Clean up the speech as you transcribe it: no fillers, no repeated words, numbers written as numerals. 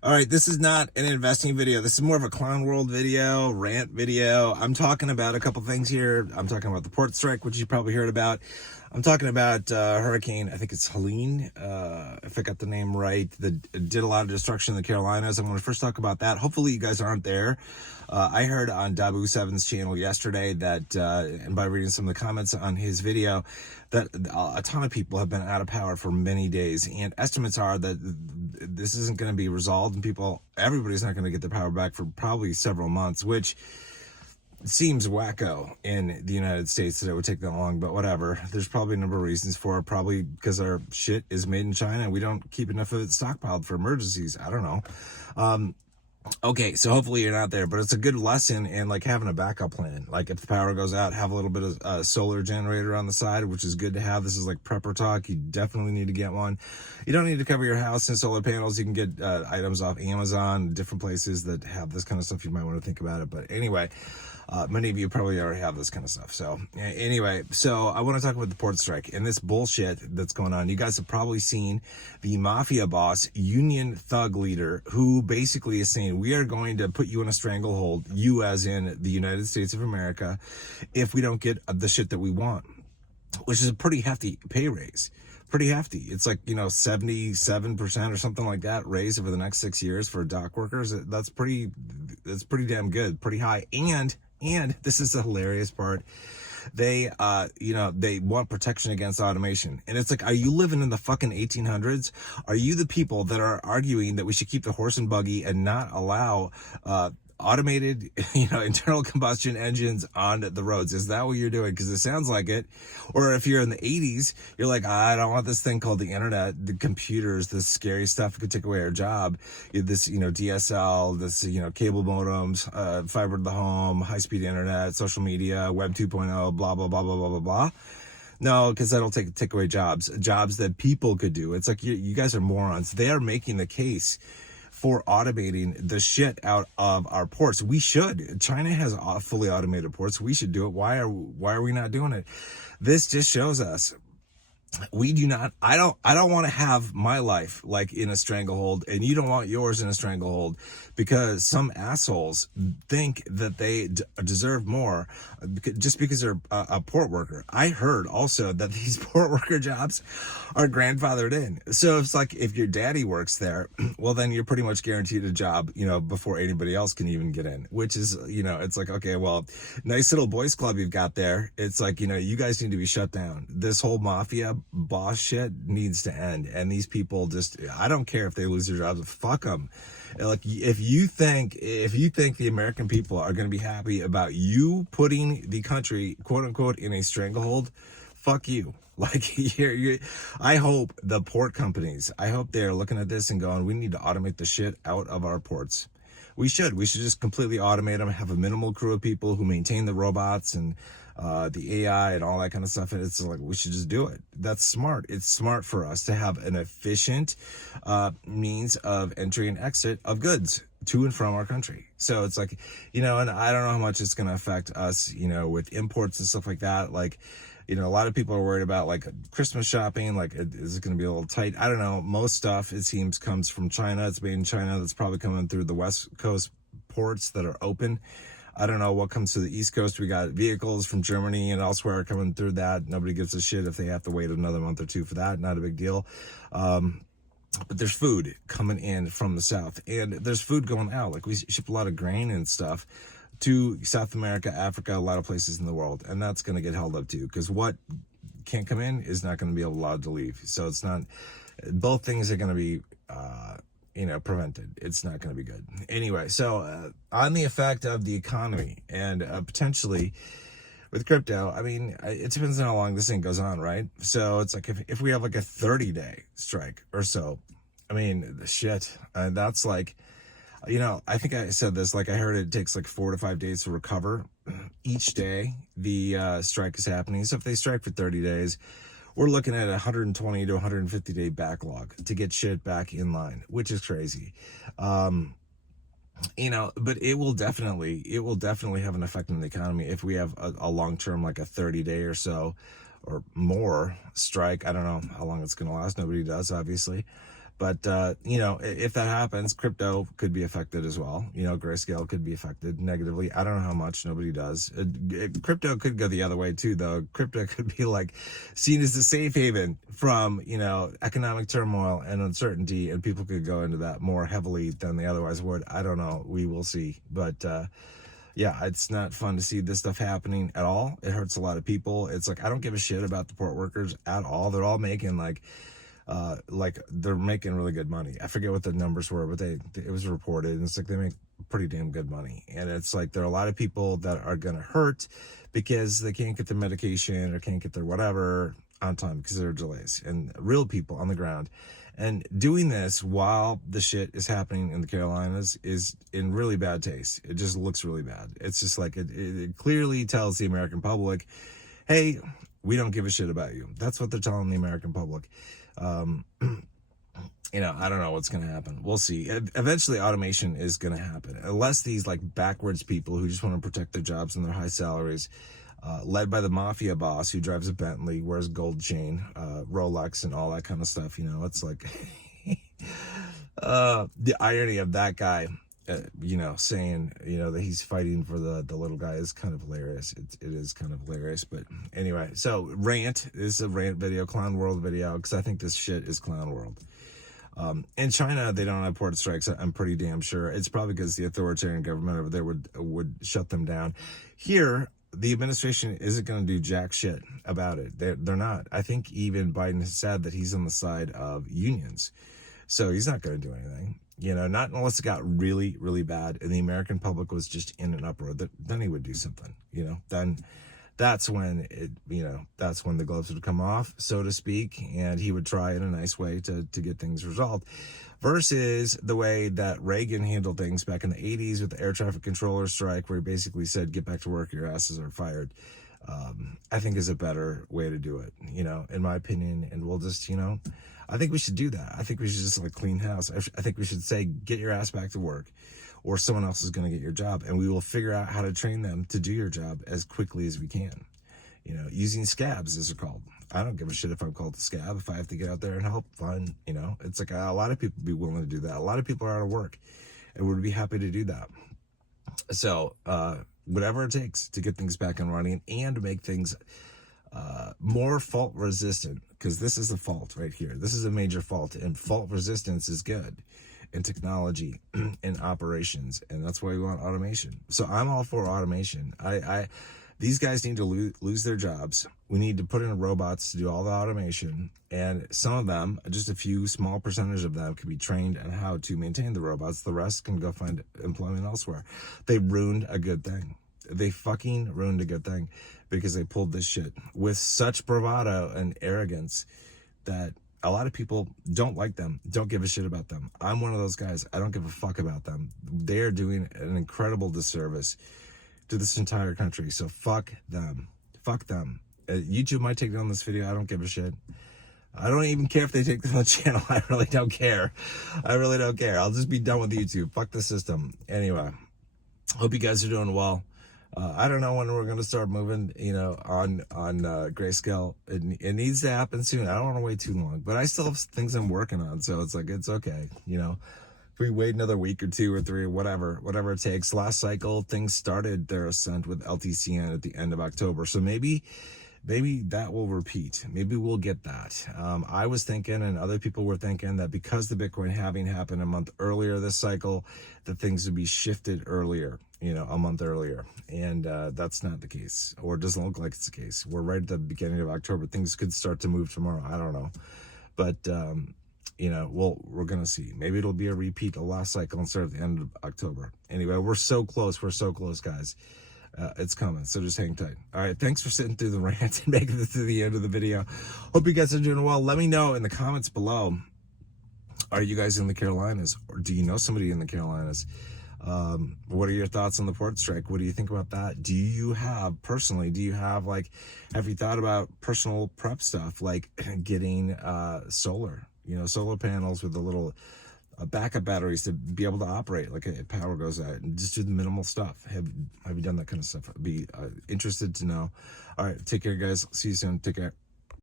All right, this is not an investing video. This is more of a clown world video, rant video. I'm talking about a couple things here. I'm talking about the port strike, which you probably heard about. I'm talking about Hurricane, I think it's Helene, if I got the name right, that did a lot of destruction in the Carolinas. I'm going to first talk about that. Hopefully you guys aren't there. I heard on Dabu7's channel yesterday that, and by reading some of the comments on his video, that a ton of people have been out of power for many days. And estimates are that this isn't going to be resolved and everybody's not going to get their power back for probably several months, which seems wacko in the United States that it would take that long, but whatever. There's probably a number of reasons for it. Probably because our shit is made in China and we don't keep enough of it stockpiled for emergencies. I don't know. Okay, so hopefully you're not there, but it's a good lesson in like having a backup plan. Like if the power goes out, have a little bit of solar generator on the side, which is good to have. This is like prepper talk. You definitely need to get one. You don't need to cover your house in solar panels. You can get items off Amazon, different places that have this kind of stuff. You might want to think about it. But anyway, many of you probably already have this kind of stuff. So anyway, so I want to talk about the port strike and this bullshit that's going on. You guys have probably seen the mafia boss, union thug leader, who basically is saying, we are going to put you in a stranglehold, you as in the United States of America, if we don't get the shit that we want, which is a pretty hefty pay raise. Pretty hefty. It's like, 77% or something like that raise over the next 6 years for dock workers. That's pretty damn good, pretty high. And this is the hilarious part. They want protection against automation. And it's like, are you living in the fucking 1800s? Are you the people that are arguing that we should keep the horse and buggy and not allow, automated, internal combustion engines on the roads? Is that what you're doing? Because it sounds like it. Or if you're in the 80s, you're like, I don't want this thing called the internet, the computers, this scary stuff that could take away our job. This, DSL, this, cable modems, fiber to the home, high-speed internet, social media, web 2.0, blah, blah, blah, blah, blah, blah, blah. No, because that'll take away jobs that people could do. It's like, you guys are morons. They are making the case for automating the shit out of our ports. We should. China has fully automated ports. We should do it. Why are we not doing it? This just shows us we do not. I don't want to have my life like in a stranglehold, and you don't want yours in a stranglehold, because some assholes think that they deserve more just because they're a port worker. I heard also that these port worker jobs are grandfathered in. So it's like, if your daddy works there, well, then you're pretty much guaranteed a job, before anybody else can even get in, which is, it's like, okay, well, nice little boys club you've got there. It's like, you guys need to be shut down. This whole mafia boss shit needs to end. And these people I don't care if they lose their jobs, fuck them. Like, if you think the American people are going to be happy about you putting the country, quote unquote, in a stranglehold, fuck you. Like, I hope the port companies, I hope they're looking at this and going, we need to automate the shit out of our ports. We should just completely automate them, have a minimal crew of people who maintain the robots and the AI and all that kind of stuff. And it's like, we should just do it. That's smart. It's smart for us to have an efficient means of entry and exit of goods to and from our country. So it's like, and I don't know how much it's going to affect us, with imports and stuff like that. Like, a lot of people are worried about like Christmas shopping. Like, is it going to be a little tight? I don't know. Most stuff, it seems, comes from China. It's made in China. That's probably coming through the West Coast ports that are open. I don't know what comes to the East Coast. We got vehicles from Germany and elsewhere coming through that. Nobody gives a shit if they have to wait another month or two for that. Not a big deal. But there's food coming in from the South, and there's food going out. Like, we ship a lot of grain and stuff to South America, Africa, a lot of places in the world. And that's going to get held up too, because what can't come in is not going to be allowed to leave. So it's not, both things are going to be, prevented. It's not going to be good. Anyway, so on the effect of the economy and potentially with crypto, I mean, it depends on how long this thing goes on, right? So it's like, if we have like a 30-day strike or so, I mean, the shit, that's like, I think I said this, like, I heard it takes like 4 to 5 days to recover each day the strike is happening. So if they strike for 30 days, we're looking at a 120 to 150 day backlog to get shit back in line, which is crazy. But it will definitely have an effect on the economy if we have a long-term, like a 30-day or so or more strike. I don't know how long it's going to last. Nobody does, obviously. But, you know, if that happens, crypto could be affected as well. You know, Grayscale could be affected negatively. I don't know how much, nobody does. Crypto could go the other way too, though. Crypto could be like seen as the safe haven from, you know, economic turmoil and uncertainty, and people could go into that more heavily than they otherwise would. I don't know. We will see. But, yeah, it's not fun to see this stuff happening at all. It hurts a lot of people. It's like, I don't give a shit about the port workers at all. They're all making like they're making really good money. I forget what the numbers were, but it was reported, and it's like they make pretty damn good money. And it's like there are a lot of people that are gonna hurt because they can't get their medication or can't get their whatever on time because there are delays, and real people on the ground. And doing this while the shit is happening in the Carolinas is in really bad taste. It just looks really bad. It's just like it clearly tells the American public, hey, we don't give a shit about you. That's what they're telling the American public. You know, I don't know what's going to happen. We'll see. Eventually automation is going to happen, unless these like backwards people who just want to protect their jobs and their high salaries, led by the mafia boss who drives a Bentley, wears gold chain, Rolex and all that kind of stuff. You know, it's like, the irony of that guy, you know, saying, you know, that he's fighting for the little guy is kind of hilarious. It is kind of hilarious. But anyway, so rant is a rant video, clown world video, because I think this shit is clown world. In China, they don't have port strikes. I'm pretty damn sure. It's probably because the authoritarian government over there would shut them down. Here, the administration isn't going to do jack shit about it. They're not. I think even Biden has said that he's on the side of unions. So he's not going to do anything. You know, not unless it got really, really bad and the American public was just in an uproar. Then he would do something, you know. Then that's when that's when the gloves would come off, so to speak, and he would try in a nice way to get things resolved. Versus the way that Reagan handled things back in the 80s with the air traffic controller strike, where he basically said, get back to work, your asses are fired. I think is a better way to do it, you know, in my opinion. And we'll just, you know, I think we should do that. I think we should just like clean house. I think we should say, get your ass back to work, or someone else is going to get your job, and we will figure out how to train them to do your job as quickly as we can. You know, using scabs, as they're called. I don't give a shit if I'm called a scab. If I have to get out there and help, fine. You know, it's like a lot of people would be willing to do that. A lot of people are out of work and would be happy to do that. So, whatever it takes to get things back and running and make things more fault resistant, because this is the fault right here. This is a major fault, and fault resistance is good in technology and operations, and that's why we want automation. So I'm all for automation. These guys need to lose their jobs. We need to put in robots to do all the automation, and some of them, just a few small percentage of them, can be trained on how to maintain the robots. The rest can go find employment elsewhere. They ruined a good thing. They fucking ruined a good thing because they pulled this shit with such bravado and arrogance that a lot of people don't like them, don't give a shit about them. I'm one of those guys. I don't give a fuck about them. They are doing an incredible disservice to this entire country. So fuck them. Fuck them. YouTube might take down this video. I don't give a shit. I don't even care if they take down the channel. I really don't care. I really don't care. I'll just be done with YouTube. Fuck the system. Anyway, hope you guys are doing well. I don't know when we're going to start moving, you know, on Grayscale. It needs to happen soon. I don't want to wait too long, but I still have things I'm working on. So it's like, it's okay. You know, if we wait another week or two or three, whatever it takes. Last cycle, things started their ascent with LTCN at the end of October. So maybe that will repeat. Maybe we'll get that. I was thinking, and other people were thinking, that because the Bitcoin halving happened a month earlier this cycle, that things would be shifted earlier, you know, a month earlier. And that's not the case, or it doesn't look like it's the case. We're right at the beginning of October. Things could start to move tomorrow. I don't know. But, you know, we're going to see. Maybe it'll be a repeat of last cycle instead of the end of October. Anyway, we're so close. We're so close, guys. It's coming, so just hang tight. All right, thanks for sitting through the rant and making it to the end of the video. Hope you guys are doing well. Let me know in the comments below, are you guys in the Carolinas, or do you know somebody in the Carolinas? What are your thoughts on the port strike? What do you think about that? Do you have like, have you thought about personal prep stuff, like getting solar, you know, solar panels with a little backup batteries to be able to operate like if power goes out, and just do the minimal stuff? Have you done that kind of stuff? I'd be interested to know. All right, take care, guys. See you soon. Take care.